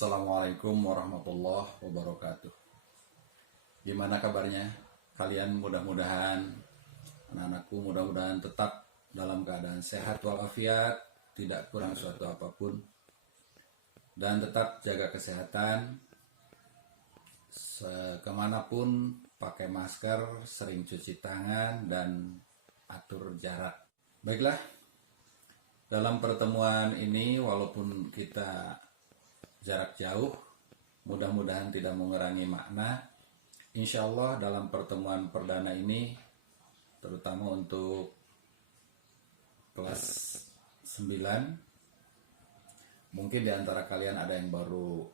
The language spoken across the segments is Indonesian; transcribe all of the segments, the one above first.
Assalamualaikum warahmatullahi wabarakatuh. Gimana kabarnya? Kalian mudah-mudahan, anak-anakku mudah-mudahan tetap dalam keadaan sehat walafiat, tidak kurang suatu apapun, dan tetap jaga kesehatan. Kemanapun pakai masker, sering cuci tangan, dan atur jarak. Baiklah, dalam pertemuan ini walaupun kita jarak jauh, mudah-mudahan tidak mengurangi makna. Insya Allah dalam pertemuan perdana ini, terutama untuk kelas 9, mungkin di antara kalian ada yang baru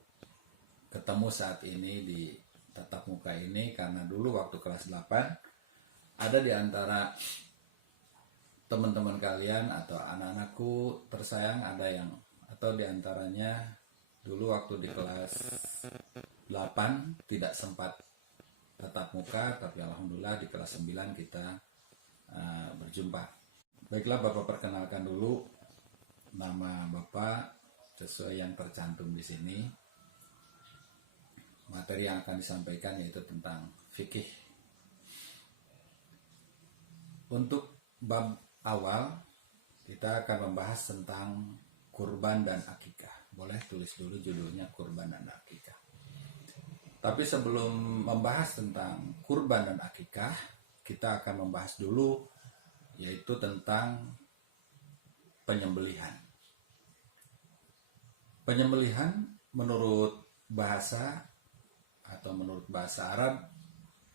ketemu saat ini di tatap muka ini, karena dulu waktu kelas 8 ada di antara teman-teman kalian atau anak-anakku tersayang, ada yang atau di antaranya dulu waktu di kelas 8 tidak sempat tatap muka, tapi alhamdulillah di kelas 9 kita berjumpa. Baiklah, Bapak perkenalkan dulu nama Bapak sesuai yang tercantum di sini. Materi yang akan disampaikan yaitu tentang fikih. Untuk bab awal kita akan membahas tentang kurban dan akikah. Boleh tulis dulu judulnya, kurban dan akikah. Tapi sebelum membahas tentang kurban dan akikah, kita akan membahas dulu yaitu tentang penyembelihan. Penyembelihan menurut bahasa atau menurut bahasa Arab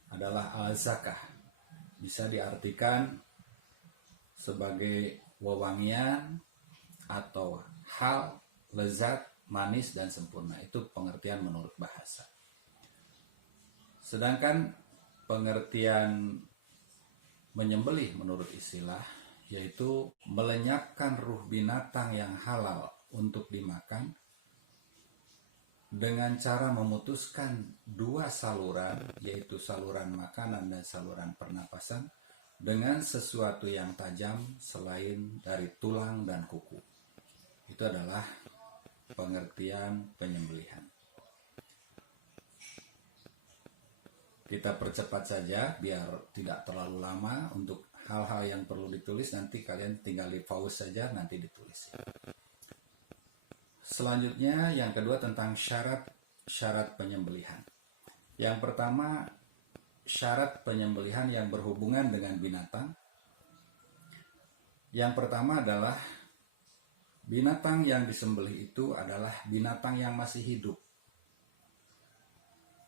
adalah al-zakah. Bisa diartikan sebagai wewangian atau hal lezat, manis, dan sempurna. Itu pengertian menurut bahasa. Sedangkan pengertian menyembelih menurut istilah yaitu melenyapkan ruh binatang yang halal untuk dimakan dengan cara memutuskan dua saluran, yaitu saluran makanan dan saluran pernapasan, dengan sesuatu yang tajam selain dari tulang dan kuku. Itu adalah pengertian penyembelihan. Kita percepat saja biar tidak terlalu lama. Untuk hal-hal yang perlu ditulis nanti kalian tinggal di pause saja, nanti ditulis. Selanjutnya yang kedua tentang syarat penyembelihan. Yang pertama, syarat penyembelihan yang berhubungan dengan binatang. Yang pertama adalah binatang yang disembelih itu adalah binatang yang masih hidup.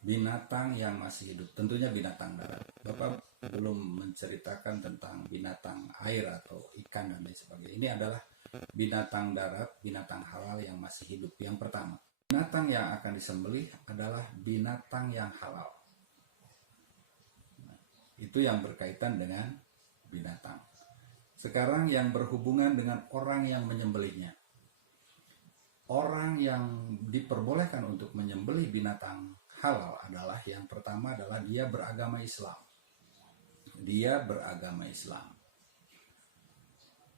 Binatang yang masih hidup, tentunya binatang darat. Bapak belum menceritakan tentang binatang air atau ikan dan lain sebagainya. Ini adalah binatang darat, binatang halal yang masih hidup. Yang pertama, binatang yang akan disembelih adalah binatang yang halal. Itu yang berkaitan dengan binatang. Sekarang yang berhubungan dengan orang yang menyembelihnya. Orang yang diperbolehkan untuk menyembelih binatang halal adalah, yang pertama adalah dia beragama Islam. Dia beragama Islam.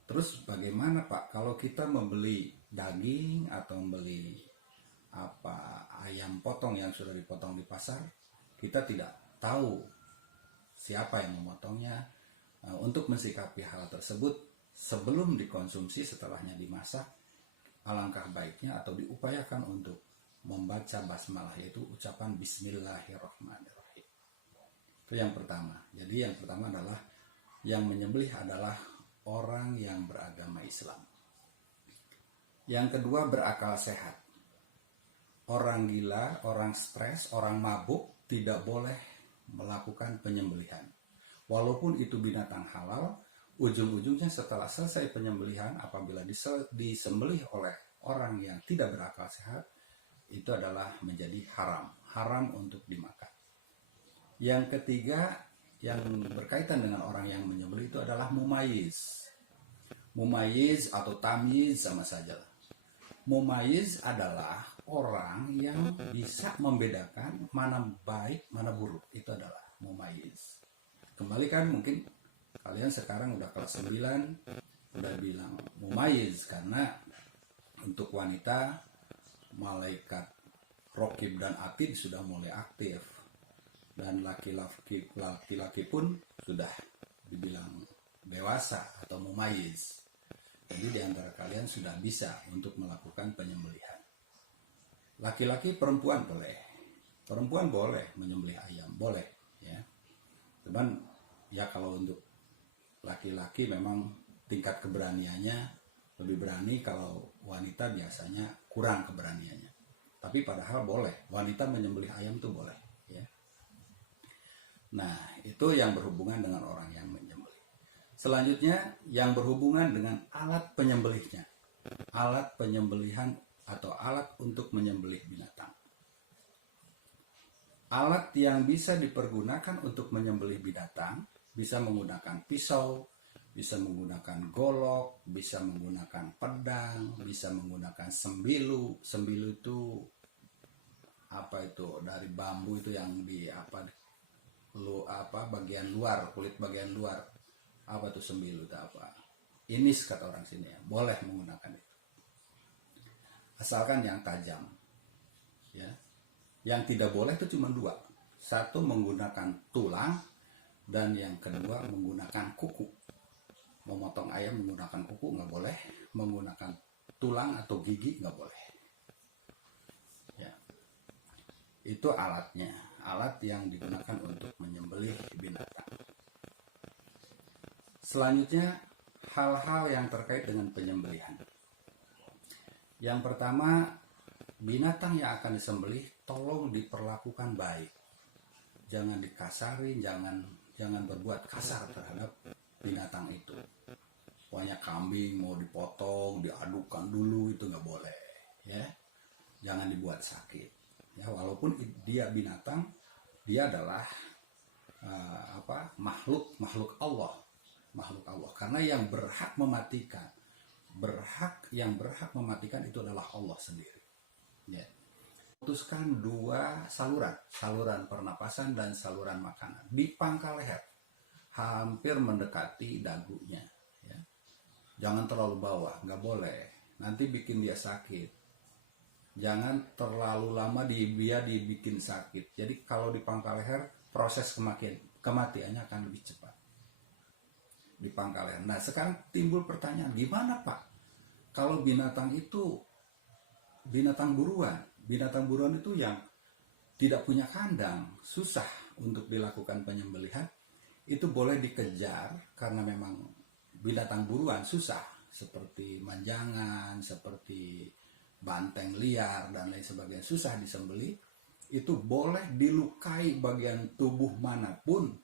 Terus bagaimana Pak kalau kita membeli daging atau membeli ayam potong yang sudah dipotong di pasar, kita tidak tahu siapa yang memotongnya. Untuk mensikapi hal tersebut sebelum dikonsumsi, setelahnya dimasak, alangkah baiknya atau diupayakan untuk membaca basmalah, yaitu ucapan bismillahirrahmanirrahim. Itu yang pertama. Jadi yang pertama adalah yang menyembelih adalah orang yang beragama Islam. Yang kedua, berakal sehat. Orang gila, orang stres, orang mabuk tidak boleh melakukan penyembelihan. Walaupun itu binatang halal, ujung-ujungnya setelah selesai penyembelihan, apabila disembelih oleh orang yang tidak berakal sehat, itu adalah menjadi haram untuk dimakan. Yang ketiga yang berkaitan dengan orang yang menyembelih itu adalah mumayyiz. Mumayyiz atau tamyiz sama saja. Mumayyiz adalah orang yang bisa membedakan mana baik, mana buruk. Itu adalah mumayyiz. Kembali kan mungkin kalian sekarang udah kelas 9, udah bilang mumayyiz, karena untuk wanita malaikat Rokib dan Atid sudah mulai aktif, dan laki-laki pun sudah dibilang dewasa atau mumayyiz. Jadi di antara kalian sudah bisa untuk melakukan penyembelihan. Laki-laki, perempuan boleh menyembelih ayam, boleh ya. Cuman ya kalau untuk laki-laki memang tingkat keberaniannya lebih berani, kalau wanita biasanya kurang keberaniannya. Tapi padahal boleh, wanita menyembelih ayam itu boleh ya. Nah, itu yang berhubungan dengan orang yang menyembelih. Selanjutnya yang berhubungan dengan alat penyembelihnya. Alat penyembelihan atau alat untuk menyembelih binatang. Alat yang bisa dipergunakan untuk menyembelih binatang bisa menggunakan pisau, bisa menggunakan golok, bisa menggunakan pedang, bisa menggunakan sembilu. Sembilu itu apa itu? Dari bambu itu yang di bagian luar, kulit bagian luar. Apa tuh sembilu itu apa? Inis kata orang sini ya. Boleh menggunakan itu. Asalkan yang tajam. Ya. Yang tidak boleh itu cuma dua. Satu menggunakan tulang, dan yang kedua menggunakan kuku. Memotong ayam menggunakan kuku nggak boleh, menggunakan tulang atau gigi nggak boleh. Ya. Itu alatnya, alat yang digunakan untuk menyembelih binatang. Selanjutnya, hal-hal yang terkait dengan penyembelihan. Yang pertama, binatang yang akan disembelih tolong diperlakukan baik. Jangan dikasari, jangan berbuat kasar terhadap binatang itu. Pokoknya kambing mau dipotong, diadukan dulu, itu nggak boleh. Ya, jangan dibuat sakit. Ya, walaupun dia binatang, dia adalah makhluk Allah. Karena yang berhak mematikan itu adalah Allah sendiri. Ya. Putuskan dua saluran pernapasan dan saluran makanan di pangkal leher, hampir mendekati dagunya. Ya. Jangan terlalu bawah, nggak boleh. Nanti bikin dia sakit. Jangan terlalu lama dia dibikin sakit. Jadi kalau di pangkal leher, proses kematiannya akan lebih cepat. Di pangkal leher. Nah, sekarang timbul pertanyaan, gimana Pak? Kalau binatang itu binatang buruan itu yang tidak punya kandang, susah untuk dilakukan penyembelihan, itu boleh dikejar karena memang binatang buruan susah, seperti manjangan, seperti banteng liar dan lain sebagainya, susah disembelih. Itu boleh dilukai bagian tubuh manapun,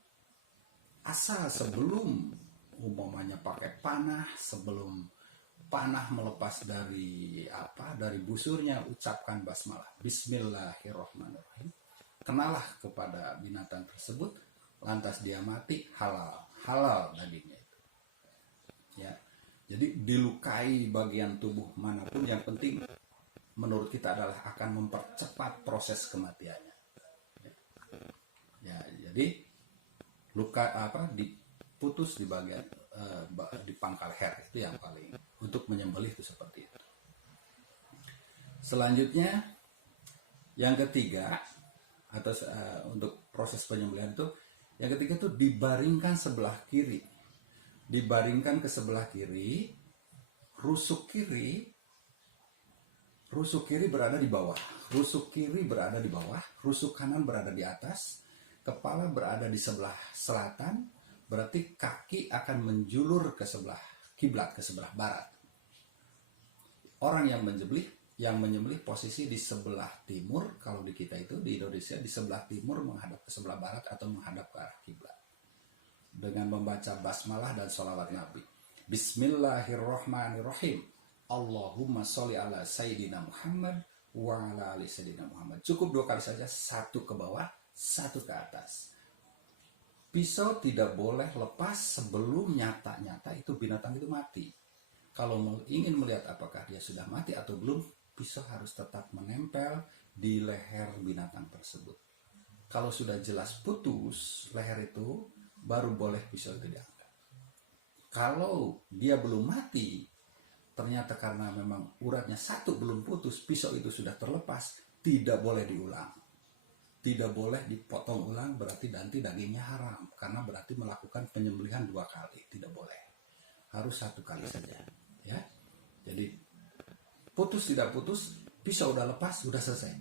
asal sebelum umpamanya pakai panah, sebelum panah melepas dari busurnya, ucapkan basmalah, bismillahirrahmanirrahim, kenalah kepada binatang tersebut, lantas dia mati, halal dagingnya itu. Ya, jadi dilukai bagian tubuh manapun, yang penting menurut kita adalah akan mempercepat proses kematiannya. Ya, jadi diputus di bagian di pangkal leher, itu yang paling untuk menyembelih itu seperti itu. Selanjutnya yang ketiga untuk proses penyembelihan itu, yang ketiga itu dibaringkan sebelah kiri, dibaringkan ke sebelah kiri, rusuk kiri berada di bawah, rusuk kiri berada di bawah, rusuk kanan berada di atas, kepala berada di sebelah selatan. Berarti kaki akan menjulur ke sebelah kiblat, ke sebelah barat. Orang yang menyembelih posisi di sebelah timur. Kalau di kita itu di Indonesia di sebelah timur menghadap ke sebelah barat atau menghadap ke arah kiblat. Dengan membaca basmalah dan sholawat Nabi. Bismillahirrahmanirrahim. Allahumma sholli ala Sayyidina Muhammad wa ala ali Sayyidina Muhammad. Cukup 2 kali saja, 1 ke bawah, 1 ke atas. Pisau tidak boleh lepas sebelum nyata-nyata itu binatang itu mati. Kalau ingin melihat apakah dia sudah mati atau belum, pisau harus tetap menempel di leher binatang tersebut. Kalau sudah jelas putus leher itu, baru boleh pisau itu diangkat. Kalau dia belum mati, ternyata karena memang uratnya 1 belum putus, pisau itu sudah terlepas, tidak boleh diulang. Tidak boleh dipotong ulang, berarti nanti dagingnya haram, karena berarti melakukan penyembelihan 2 kali. Tidak boleh, harus 1 kali saja, ya. Jadi putus tidak putus, pisau udah lepas, udah selesai,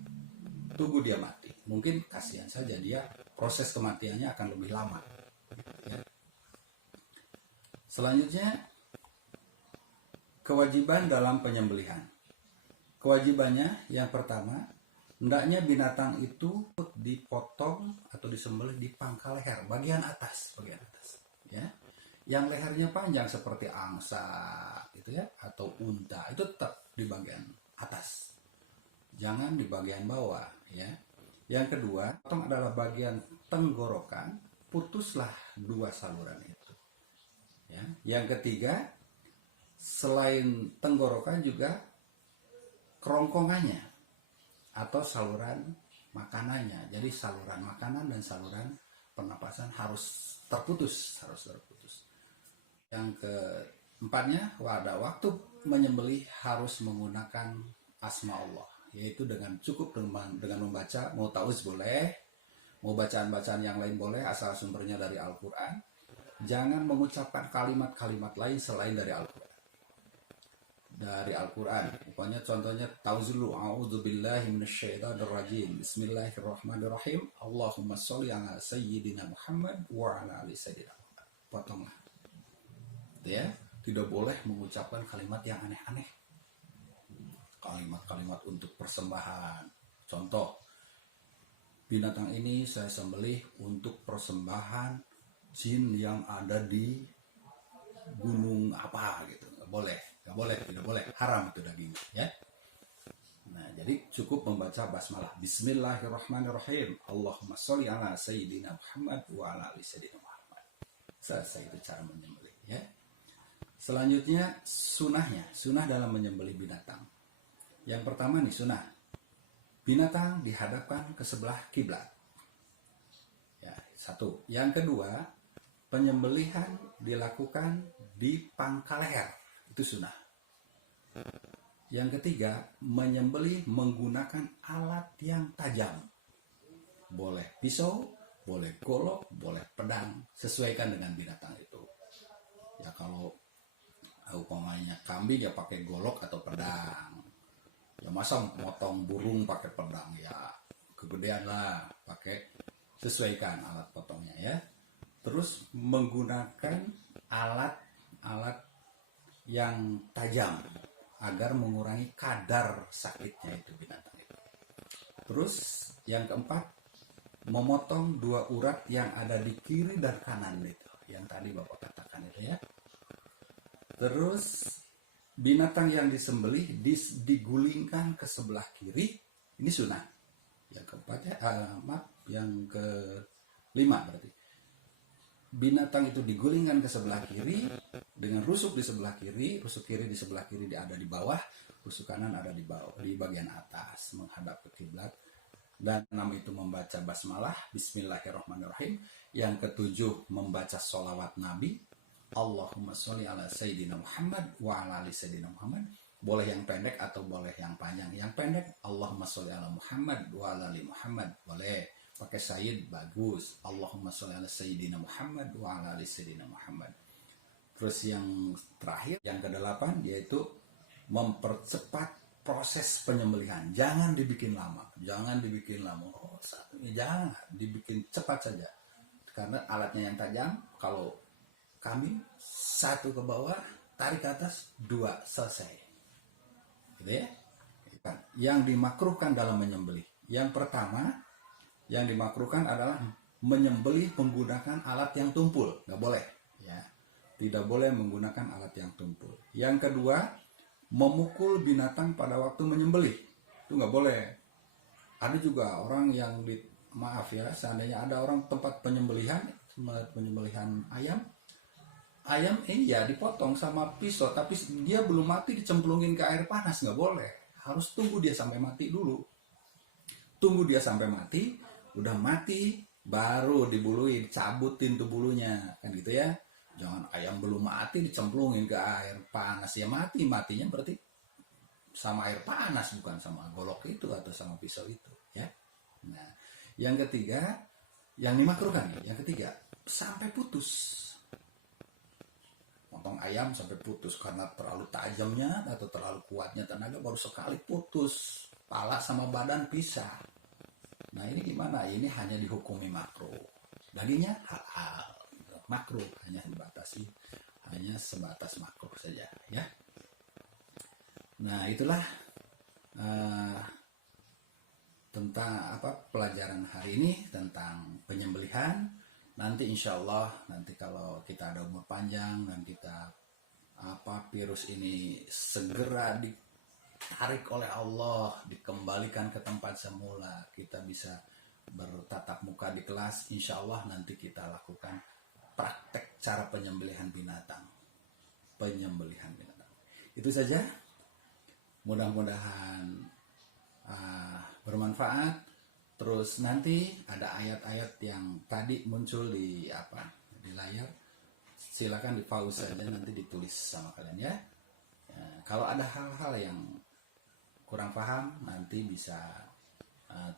tunggu dia mati. Mungkin kasihan saja dia, proses kematiannya akan lebih lama, ya. Selanjutnya, kewajiban dalam penyembelihan. Kewajibannya yang pertama, hendaknya binatang itu dipotong atau disembelih di pangkal leher, bagian atas, ya. Yang lehernya panjang seperti angsa, gitu ya, atau unta, itu tetap di bagian atas, jangan di bagian bawah, ya. Yang kedua, potong adalah bagian tenggorokan, putuslah 2 saluran itu, ya. Yang ketiga, selain tenggorokan juga kerongkongannya atau saluran makanannya. Jadi saluran makanan dan saluran pernapasan harus terputus. Yang keempatnya, pada waktu menyembelih harus menggunakan asma Allah, yaitu dengan cukup dengan membaca, mau ta'awudz boleh, mau bacaan-bacaan yang lain boleh, asal sumbernya dari Al-Quran. Jangan mengucapkan kalimat-kalimat lain selain dari Al-Quran. Pokoknya contohnya tauzulu a'udzubillahi minasyaitonirrajim. Bismillahirrahmanirrahim. Allahumma sholli ala sayyidina Muhammad wa ala ali sayyidina Muhammad. Potonglah. Ya, tidak boleh mengucapkan kalimat yang aneh-aneh. Kalimat-kalimat untuk persembahan. Contoh, binatang ini saya sembelih untuk persembahan jin yang ada di gunung apa gitu. Nggak boleh, tidak boleh, haram itu dagingnya, ya. Nah, jadi cukup membaca basmalah, Bismillahirrahmanirrahim, Allahumma sholli ala sayyidina Muhammad wa ala ali sayyidina Muhammad. Selesai, itu cara menyembelih, ya. Selanjutnya sunah dalam menyembelih binatang. Yang pertama nih, sunah binatang dihadapkan ke sebelah kiblat, ya, 1. Yang kedua, penyembelihan dilakukan di pangkal leher, itu sunah. Yang ketiga, menyembelih menggunakan alat yang tajam. Boleh pisau, boleh golok, boleh pedang, sesuaikan dengan binatang itu. Ya, kalau umpamanya kambing ya pakai golok atau pedang. Ya masa motong burung pakai pedang, ya kegedean lah, pakai, sesuaikan alat potongnya, ya. Terus menggunakan alat yang tajam agar mengurangi kadar sakitnya itu binatang itu. Terus yang keempat, memotong 2 urat yang ada di kiri dan kanan itu, yang tadi Bapak katakan itu, ya. Terus binatang yang disembelih digulingkan ke sebelah kiri, ini sunah. Yang keempat, yang kelima berarti, binatang itu digulingkan ke sebelah kiri dengan rusuk di sebelah kiri, rusuk kiri di sebelah kiri ada di bawah, rusuk kanan ada di bawah, di bagian atas menghadap ke kiblat. Dan 6 itu membaca basmalah, Bismillahirrahmanirrahim. Yang ke-7 membaca sholawat Nabi, Allahumma sholli ala sayyidina Muhammad wa ala ali sayyidina Muhammad. Boleh yang pendek atau boleh yang panjang. Yang pendek, Allahumma sholli ala Muhammad wa ala ali Muhammad, boleh. Pakai sayyid bagus, Allahumma sholli ala sayyidina Muhammad wa ala ali sayyidina Muhammad. Terus yang terakhir, yang ke-8, yaitu mempercepat proses penyembelihan. Jangan dibikin lama, jangan dibikin cepat saja. Karena alatnya yang tajam, kalau kambing 1 ke bawah, tarik ke atas, 2, selesai. Gitu ya. Yang dimakruhkan dalam menyembelih. Yang pertama, yang dimakruhkan adalah menyembelih menggunakan alat yang tumpul, nggak boleh, ya. Tidak boleh menggunakan alat yang tumpul. Yang kedua, memukul binatang pada waktu menyembelih, itu nggak boleh. Ada juga orang yang seandainya ada orang tempat penyembelihan ayam ya dipotong sama pisau, tapi dia belum mati dicemplungin ke air panas, nggak boleh. Harus tunggu dia sampai mati dulu. Tunggu dia sampai mati. Udah mati baru dibuluin, cabutin tuh bulunya, kan gitu ya. Jangan ayam belum mati dicemplungin ke air panas, ya matinya berarti sama air panas, bukan sama golok itu atau sama pisau itu, ya. Nah, yang ketiga, yang dimakruhkan nih, yang ketiga, sampai putus. Potong ayam sampai putus karena terlalu tajamnya atau terlalu kuatnya tenaga, baru sekali putus, pala sama badan pisah. Nah, ini gimana? Ini hanya dihukumi makruh. Dagingnya halal, makruh hanya sebatas makruh saja, ya. Nah, itulah tentang pelajaran hari ini tentang penyembelihan. Nanti insya Allah, nanti kalau kita ada umur panjang dan kita virus ini segera ditarik oleh Allah, dikembalikan ke tempat semula, kita bisa bertatap muka di kelas, insya Allah nanti kita lakukan praktek cara penyembelihan binatang. Itu saja. Mudah-mudahan bermanfaat. Terus nanti ada ayat-ayat yang tadi muncul di layar. Silakan di pause saja, nanti ditulis sama kalian, ya. Kalau ada hal-hal yang kurang paham, nanti bisa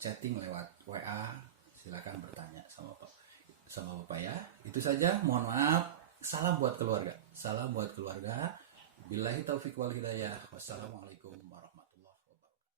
chatting lewat WA. Silakan bertanya sama Bapak, ya. Itu saja. Mohon maaf. Salam buat keluarga. Billahi taufiq wal hidayah. Wassalamualaikum warahmatullahi wabarakatuh.